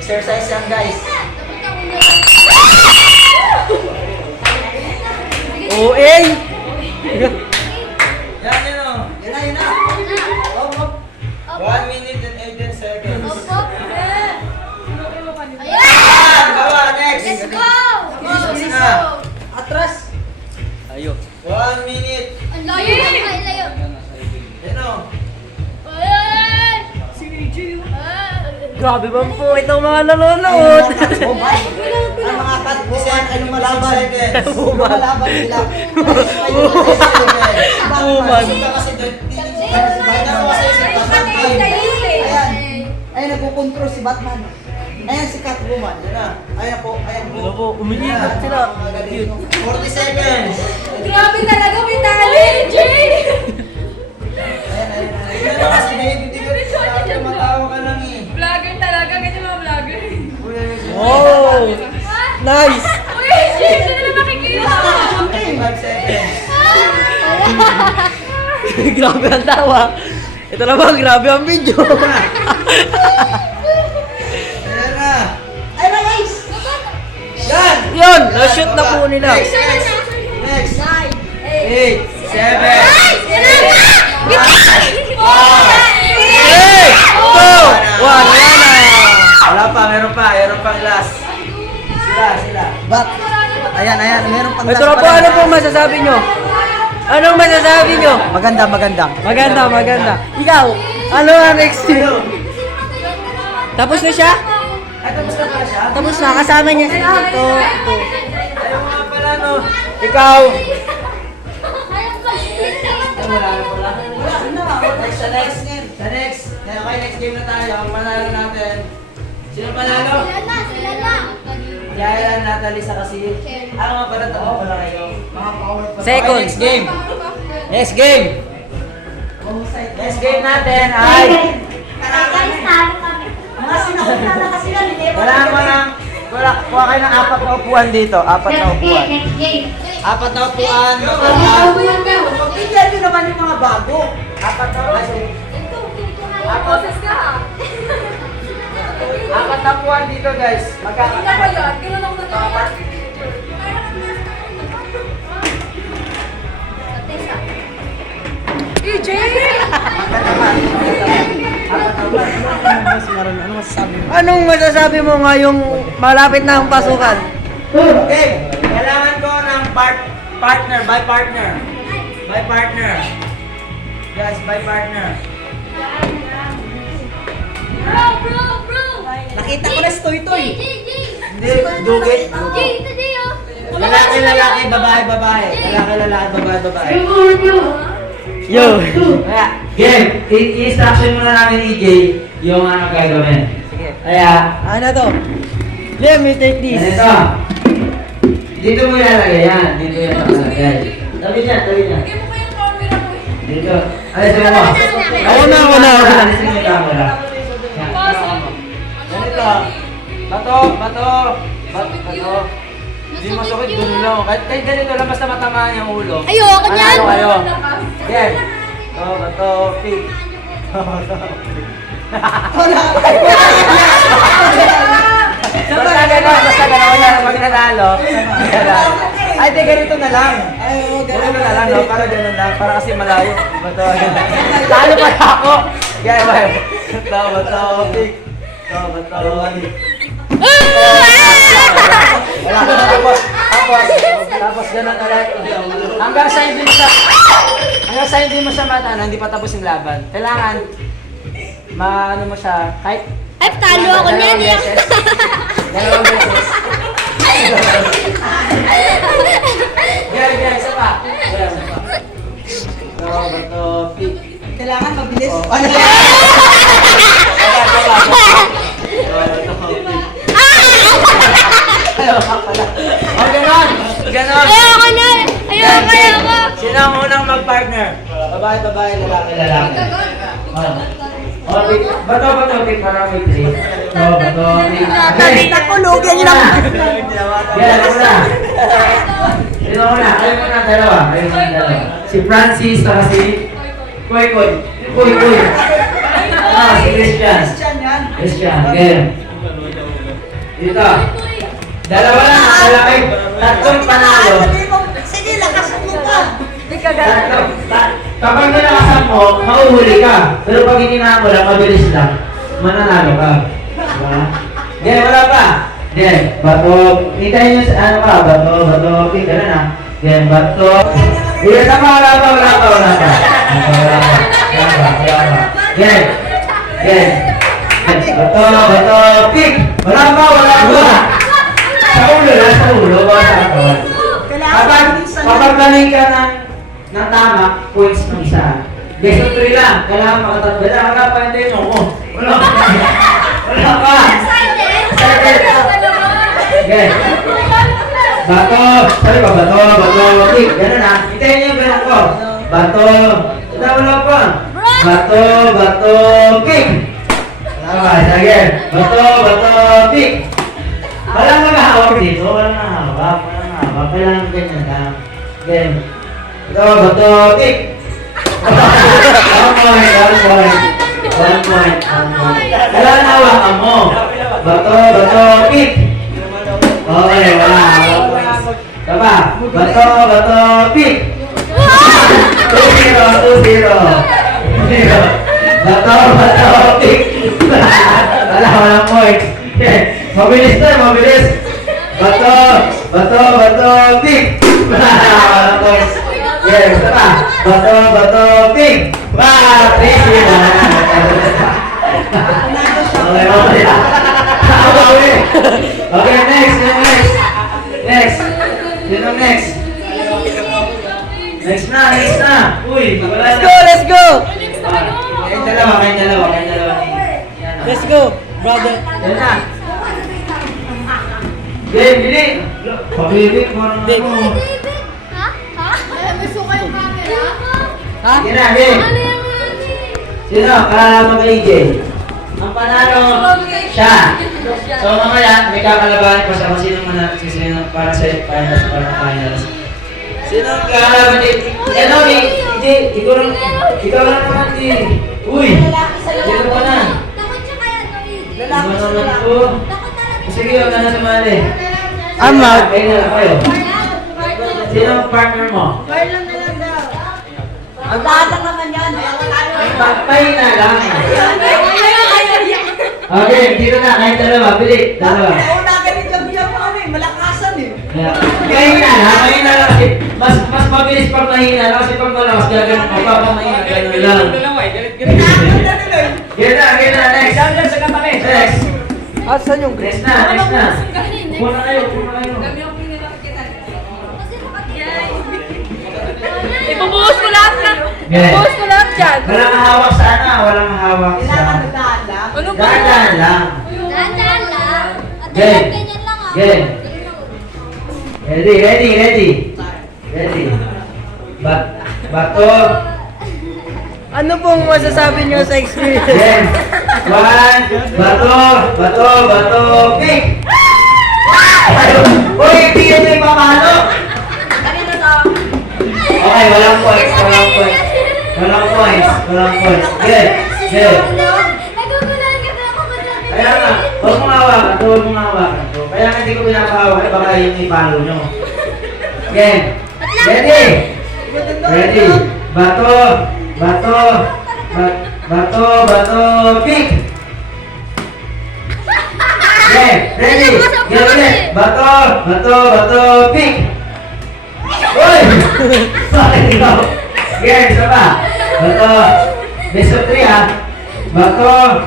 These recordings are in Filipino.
Exercise yan, guys. Oh, eh! Yan, yun o. Yan na. Op, op. 1 minute and 18 seconds. Ayan! Gawa, next. Let's go! Bilis na. Atras! Ayo. 1 minute. Ang layo! Ang layo! Yan o. Ayan! Grabe ba po itong mga nanonood? Ang mga kat-buwan ay lumalaban. Lumalaban sila. Buman. Kasi doon, ayan. Ayan, nagkukontrol si Batman. Ayan si Catwoman. Yan na. Ayan po. Ayan po. Ano po, umiikot sila. Yun. 40 seconds. Grabe talaga, may tali! Jay! Ayan. Ayan kasi Dave, hindi ko tumatawa ka lang eh. Vlogger talaga, ganyan mga vlogger. Oh! Nice! Uy, Jay! Sino na makikita? 5 seconds. Grabe ang tawa. Ito naman, grabe ang video. Ayan na. Ayan na guys. Yan. Yun, na-shoot na po nila. Next. 8, 7, 3, 2, 1, yan na! Wala pa, meron pang last. Sila. But, ayan, meron pang last. Ito na po, ano po masasabi nyo? Anong masasabi nyo? Maganda. Maganda. Ikaw, ano ang next year? Tapos na siya? Ay, tapos na pala siya? Tapos na, kasama niya si ito. Ayaw nga pala, no? Ikaw, Wala na. Sa next game. Okay, next game na tayo. Ang manalo natin. Sino panalo? Sila na! Yaya, Natalie, sa kasi. Ano nga pala ito? Wala kayo. Mga power pa. Second. Okay, next game natin ay... Mga sinauna na kasi yan, hindi Kuha kayo ng 4 na upuan dito. 4 na upuan. 4 na upuan. Pag-bigyan nyo naman yung mga bago. 4 na upuan. Boses ka ha? 4 na upuan dito, guys. Ano ba yan? Ganun ako natawa. EJ! anong masasabi mo ngayong malapit na ang pasukan? Okay. Kailangan ko ng partner. By partner. Guys, by partner. Bro! Nakita ko na stoy-toy. Hindi, dugit. Jay, ito Jay oh! Lalaki, babae. Lalaki, babae. Yo. Kaya, game, i-instruction muna namin EJ yung ano gagawin. Kaya, Ano to? Let me take this. ganito. Dito mo ilalagay yan. Dito yung ilalagay. Tabi dyan. Lagay mo pa yung camera mo eh. Dito. Alisin mo. Ako na. Alisin mo yung camera. Yan. Ganito. Bato. Hindi masakit, gulo lang. Kahit ganito lang, basta matamaan yung ulo. Ayoko niyan! Ano kayo? Yan. Bato, pick. Basta gano'n, wala na magnanalo. Ay, di ganito na lang. Ganito na lang, no? Para gano'n lang. Para kasi malayo. Bato, talo pa ako. Yan, bato, pick. Bato, pick. Wala ka na tapos gano'n ulit. Hanggang sa hindi mo siya matano, hindi pa tapos yung laban. Kailangan, maano mo siya, kahit... Ay, talo ako niyan eh! Dalawang beses. Gaya, isa pa. Bato, pick. Kailangan mabilis. Ganon. Ayoko na! Ayoko! Sino ang unang mag-partner? Babae, lalaki. Bato, pick para may 3. Bato, pick. Nakita ko, lugyan nyo naman. Yan, una. Sino una? Kayo muna, dalawa. Si Francis, saka si Koy. Si Christian. Christian, game. Dito. Dalawa lang, ay, tatlong panalo. Sige, lakasan mo pa. Kapag nalakasan mo, mauhuli ka. Pero pag hininaan mo lang, mabilis lang, mananalo ka. Diba? Yan, wala pa. Yan, bato. Hintayin nyo sa ano ka, bato, pick, gano'n na. Yan, bato. Yan, tama, wala pa. Yan. Yan. Bato, pick. Wala pa. Sa ulo, ba sa katawan. Kapag galing ka ng tama, points ng isa. Best of 3 lang. Kailangan makatatlo lang. Wala pa, hindi mo. Wala pa. Okay. Bato. Sabi ba, bato, pick. Ganun na. Hintayin niyo yung ganun ko. Bato. Wala pa. Bato, pick. Tama, sige. Bato, pick. Walang maghahawak dito. Walang mahawak. Kailangan ganyan lang. Game. Ito, bato, pick. One point. Kailangan hawakan mo. Bato, pick. Okay, wala. Tapa. Bato, pick. 2-0. Bato, pick. Walang point. Mabilis na, mabilis. Bato, pick. Walang point. Yes, tapa. Bato, pick. 3-0. Okay, next. Next na. Uy, wala na. Let's go! Kayong dalawa. Yan. Let's go, brother. Yan na. Game, bili. Pabilik mo naman Big. mo. Ha? May suka yung camera? Ha? Yan na, game. Ano yung Sino? Kalalaman kay EJ. Ang panalo, siya. So mamaya, may kakalabahan pa siya kung sino sino para sa finals. Sino ang kakalaban ni EJ, ikaw lang naman din. Uy, sino pa na? Takot siya kaya no, EJ. Ano naman ko? Takot talaga. Sige, huwag ka na sumali. I'm out. Kayo na lang kayo. Sino ang partner mo? Marlon na lang daw. Ang lahat lang naman yan. Pahina lang. Okay, dito na. Kahit dalawa. Bili. Dalawa. Una ganito bilang mo malakasan eh. Mahina lang kasi mas mabilis pag mahina lang kasi pag malakas gagawin mo pa mahina ganun lang. Gina, next. Next. Asan yung Next na. Puna kayo. Ibubuhos ko lahat na. Okay. Ibubuhos ko lahat dyan. Walang hawak sana, walang hawak Kailangan sa... nagdaan lang. Ano ba? Dahan lang. Dahan lang. At Game. ganyan lang ah. Game. Ready. Bato. Ano pong masasabi niyo sa experience? Game. One. Bato. Pick. Uy, hindi yan yung mamalo. Okay, walang points. Game. Nagugulan kasi ako kasi. Kaya nga, huwag mong hawakan to. Kaya nga hindi ko pinapahawak, baka yung ipalo nyo. Game. Ready. Bato, pick. Game. Ready. Game ulit. Bato, pick. Uy! Bakit ikaw? Game, isa pa. Bato. Best of 3 ha. Bato,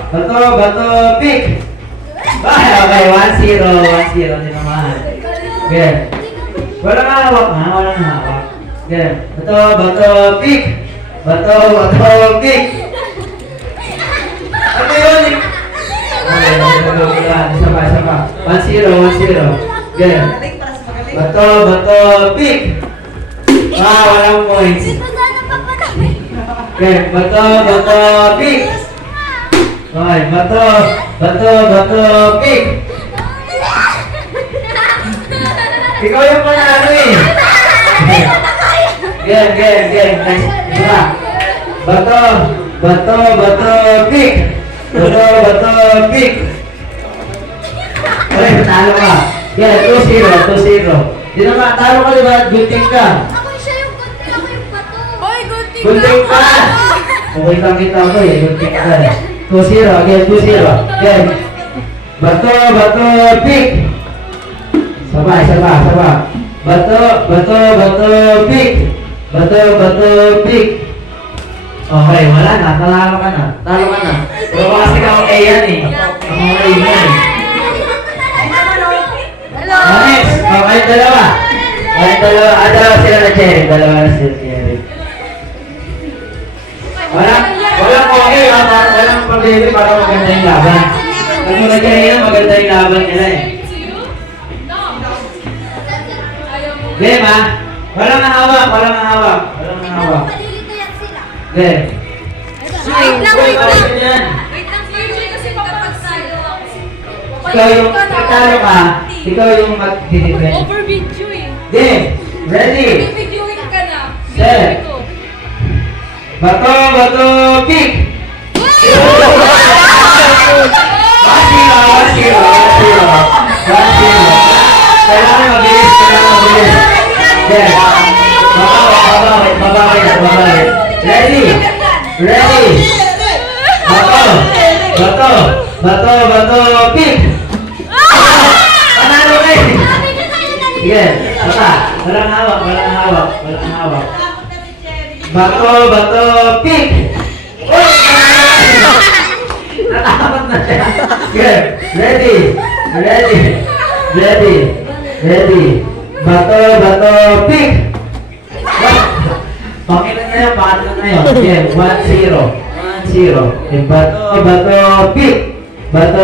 pick. Okay, 1-0 din naman. Game. Walang hawak. Game. Bato, pick. Ano yun? Isa pa. 1-0. Game. Galing para sa magaling. Bato, pick. Walang points. Dito sana papanamin. Okay, bato, pick. Okay, bato, pick. Ikaw yung panalo eh. Game. Next. Diba? Bato, pick. Bato, pick. Okay, talo ka. Yan, 2-0, 2-0. Di naman, talo ka diba? Gunting ka. Ako siya yung gunting, ako yung bato. Hoy, gunting ka! Gunting ka! Okay lang kita ko eh, gunting ka. 2-0, again, 2-0. Again. Bato, bato, pick! Sabay, sabay. Bato, bato, bato, pick! Bato, bato, pick! Okay, wala na. Talo ka na. Talo ka na. Pero kasi ka okay yan eh. Ako okay yan eh. Hello. Next! Okay, dalawa. Okay, dalawa. Dalawa sila na Cherry. Dalawa na sila Cherry. Walang okay ha. Walang problema para maganda yung laban. Pag maganda yan, maganda yung laban nila eh. Game ha? Walang hawak. Walang hawak. Malilito yan sila. Game. Wait lang, wait lang. Yan. Wait lang, usually kasi kapag sa'yo ako. Ikaw yung talo ka. Ikaw yung mag-defend. Over-video eh. Game. Ready. Videoin ka na. Set. Video ko. Bato, bato, kick! 1-0. Kailangan mabilis. Yes. Babawit. Ready? Bato, kick! Panalo ka eh! Sige, bata. Walang hawak. Bato, kick! Natapat na siya. Okay, ready. Bato, pick! Pakilan na yun, pakilan na yun. Okay, 1-0. Okay, bato, pick! Bato,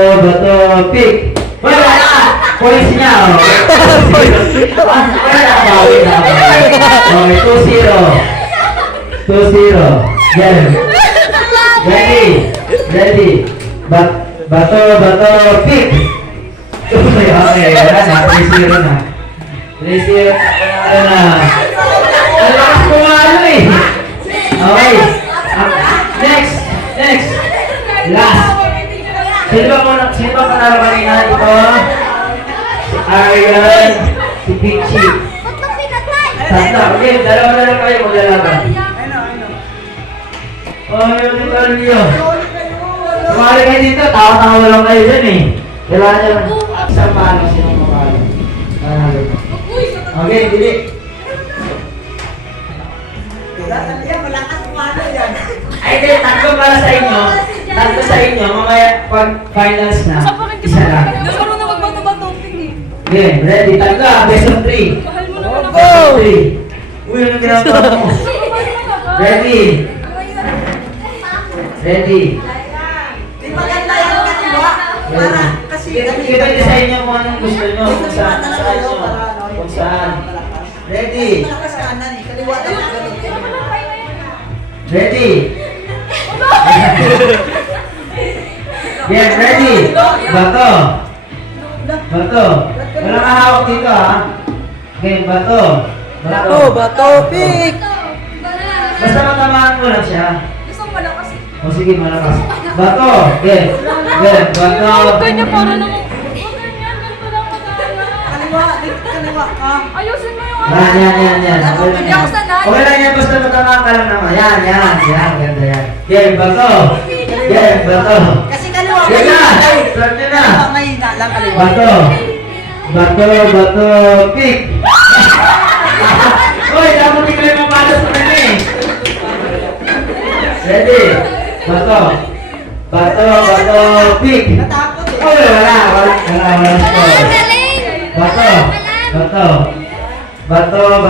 pick! Wala na! Points niya, oh. Wala, bawi na. Okay, 2-0. Game. Ready. Bato, pick! Okay, wala na. 3-0 na. 3-0 na. Ang lakas kumalo eh. Okay. Next. Last. Sino ba panalo kanina? Ito. Si Arian. Si Pichi. Ba't nang pinatay? Tatlo. Okay, dalawa na lang kayo maglalaban. Oh, yung ito niyo. Sumali kayo dito, tawa-tawa lang kayo dyan eh. Kailangan nyo lang. Isang palo, sinong mapalo. Panalo. Okay, dili. Malakas kumano yan. Ay, di, tatlo para sa inyo. Tatlo sa inyo, mamaya pag finals na, isa lang. Nasaroon na magbato-bato eh. Okay, ready? Tatlo, best of 3. Mahal mo naman ako. Best of 3. Uy, ano ginagawa mo? Ready? Di maganda yan kaliwa. Para kasi Kita niyo sa inyo kung anong gusto nyo. Kung saan. Ready? malakas kanan eh. Kaliwa na lang. Ready? Yeah, ready? Bato. Walang kahawak dito ha. Okay, bato. Bato, pick! Basta matamaan mo lang siya. Gusto mo malakas eh. O sige, malakas. Bato. Okay. Bato. Ganyan para naman. Ganyan lang magana. Kaliwa ka. Ayusin mo yung Yan. Okay lang yan. Okay lang yan, basta matamaan ka lang naman. Yan. Ganda yan. Okay, bato. Kasi kaliwa Yan na. mahina. Start nyo na. Kaliwa mahina lang kaliwa. Bato, pick! Uy, dapat bigla mo para sa kanya eh. Ready? Bato, pick! Natakot eh. Uy, wala score. Bato, pick!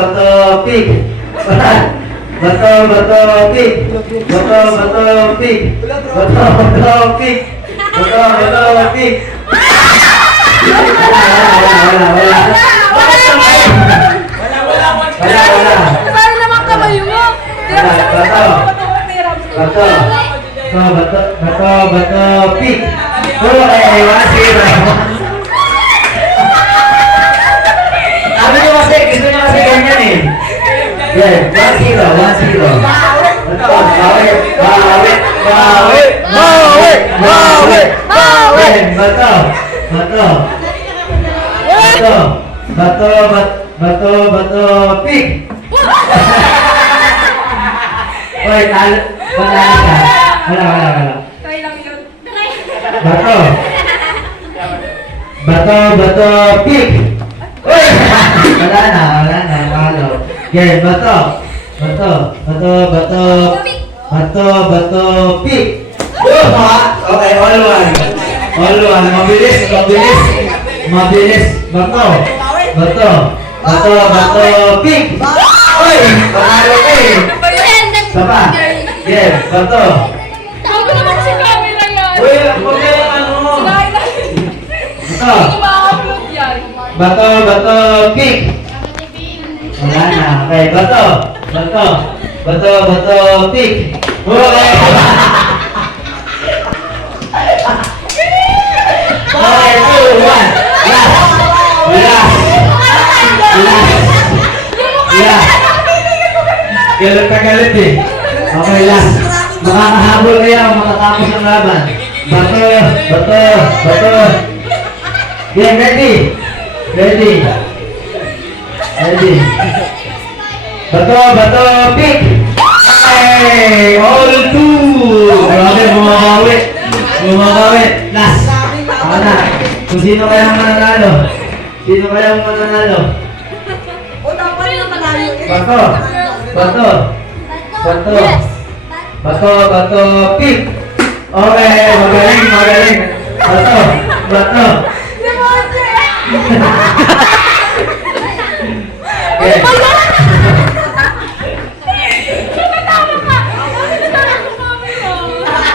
Bato, pick! Wala. Para naman kabayo mo. Bato, pick! Okay, 1-0. Sabi nyo kasi, gusto nyo kasi ganyan eh. Yeah, 1-0. Bawi. Bato. bato. Bato, pig. Oy, talo. Wala ka. Wala. Try lang yun. Bato, pig. Uy! Wala na, talo. Okay, bato, pig. Okay, all one. Mabilis. Bato, pig. Uy! Panalo ka eh. Sapa. Yeah, bato. Huwag ko naman si camera yan. Uy, huwag ka yung ano. Sinahin na. Bato. Hindi ko ma-upload yan. Bato, pig. Wala na. Okay, bato, pig. Okay. Okay, 2, 1. Last. Galit eh. Okay, last. Makakahabol kayo, makatapos ang laban. Bato. Yeah, ready. Bato, pig. Okay, all two. Grabe, bumabawi. Last. Ako na. Kung sino kayang mananalo? O, dapat na malayo. Bato, pig. Okay, magaling. Bato. Okay.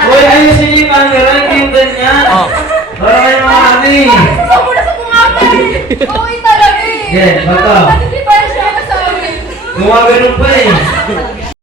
Uy, ayusin niyo yung camera, hindi yung ganyan. Para kayo makakami. Gusto mo na sa kumamay. Okay talaga eh. Yeah, bato. Ba't hindi pa siya sa amin? Gumagano'n pa eh.